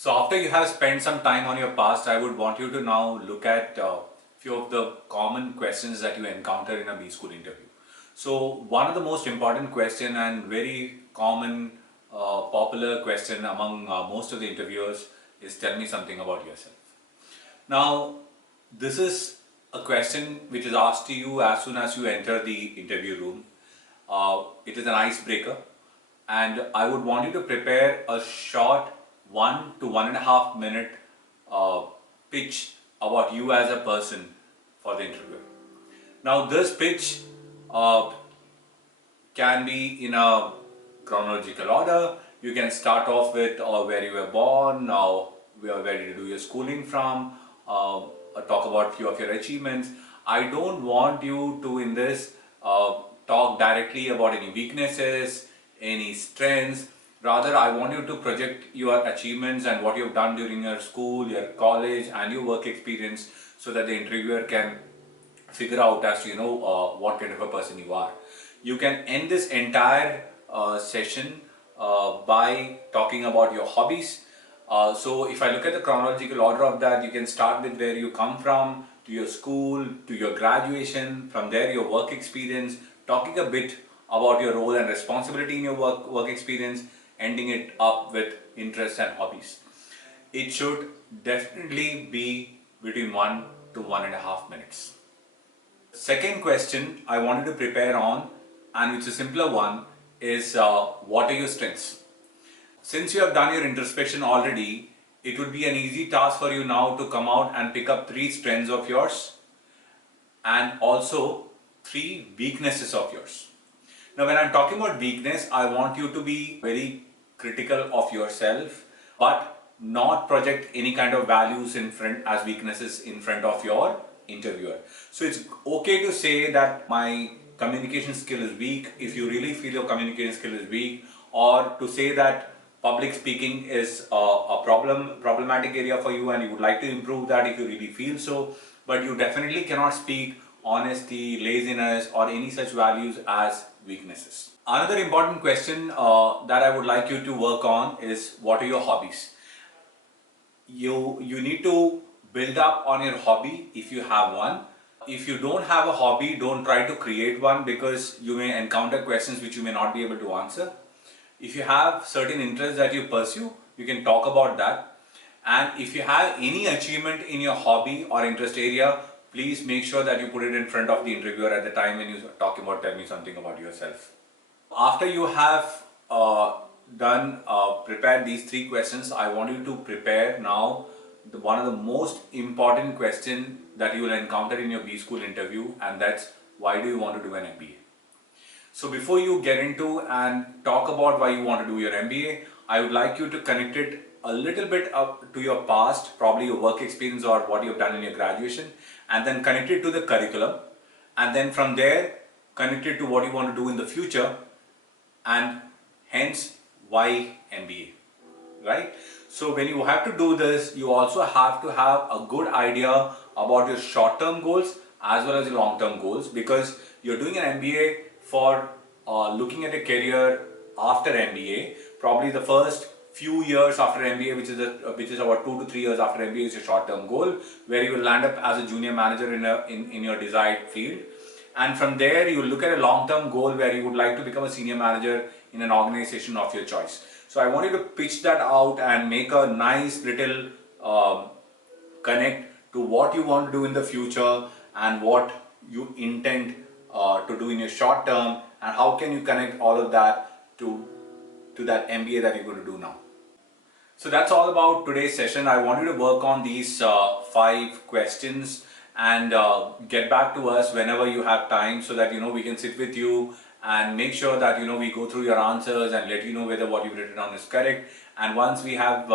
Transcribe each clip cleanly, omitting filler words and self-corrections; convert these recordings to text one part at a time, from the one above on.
So after you have spent some time on your past, I would want you to now look at few of the common questions that you encounter in a B school interview. So one of the most important question and very common popular question among most of the interviewers is tell me something about yourself. Now this is a question which is asked to you as soon as you enter the interview room. It is an icebreaker, and I would want you to prepare a short 1 to 1.5 minute uh, pitch about you as a person for the interview. Now, this pitch uh, can be in a chronological order. You can start off with where you were born, where did you do your schooling from, talk about few of your achievements. I don't want you to in this talk directly about any weaknesses, any strengths. Rather, I want you to project your achievements and what you've done during your school, your college, and your work experience, so that the interviewer can figure out as to what kind of a person you are. You can end this entire session by talking about your hobbies. So if I look at the chronological order of that, you can start with where you come from, to your school, to your graduation, from there your work experience, talking a bit about your role and responsibility in your work experience, ending it up with interests and hobbies. It should definitely be between 1 to 1.5 minutes. Second question I wanted to prepare on, and which is a simpler one, is what are your strengths? Since you have done your introspection already, it would be an easy task for you now to come out and pick up 3 strengths of yours and also 3 weaknesses of yours. Now, when I'm talking about weakness, I want you to be very critical of yourself, but not project any kind of values in front as weaknesses in front of your interviewer. So it's okay to say that my communication skill is weak if you really feel your communication skill is weak, or to say that public speaking is a problematic area for you and you would like to improve that if you really feel so, but you definitely cannot speak honesty, laziness, or any such values as weaknesses. Another important question that I would like you to work on is what are your hobbies? You need to build up on your hobby if you have one. If you don't have a hobby, don't try to create one, because you may encounter questions which you may not be able to answer. If you have certain interests that you pursue, you can talk about that. And if you have any achievement in your hobby or interest area, please make sure that you put it in front of the interviewer at the time when you're talking about tell me something about yourself. After you have prepared these 3 questions, I want you to prepare now one of the most important question that you will encounter in your B school interview, and that's why do you want to do an MBA? So before you get into and talk about why you want to do your MBA, I would like you to connect it a little bit up to your past, probably your work experience or what you've done in your graduation, and then connect it to the curriculum, and then from there connect it to what you want to do in the future, and hence why MBA, right? So when you have to do this, you also have to have a good idea about your short-term goals as well as your long-term goals, because you're doing an MBA for looking at a career after MBA. Probably the first few years after MBA, which is about 2 to 3 years after MBA, is your short-term goal, where you will land up as a junior manager in your desired field. And from there, you look at a long-term goal where you would like to become a senior manager in an organization of your choice. So I want you to pitch that out and make a nice little connect to what you want to do in the future and what you intend to do in your short term, and how can you connect all of that to that MBA that you're going to do now. So that's all about today's session. I want you to work on these 5 questions and get back to us whenever you have time, so that we can sit with you and make sure that we go through your answers and let you know whether what you've written down is correct. And once we have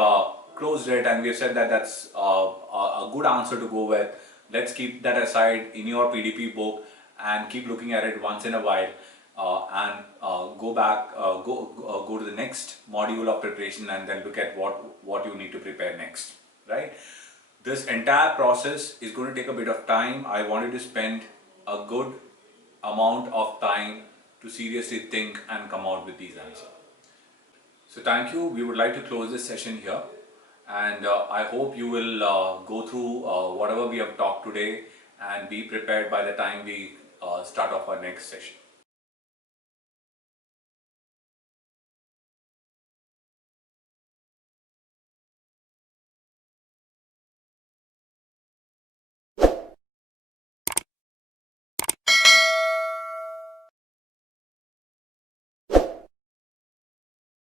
closed it and we have said that that's a good answer to go with, let's keep that aside in your PDP book and keep looking at it once in a while, and go to the next module of preparation and then look at what you need to prepare next, right? This entire process is going to take a bit of time. I wanted to spend a good amount of time to seriously think and come out with these answers. So thank you. We would like to close this session here, and I hope you will go through whatever we have talked today and be prepared by the time we start off our next session.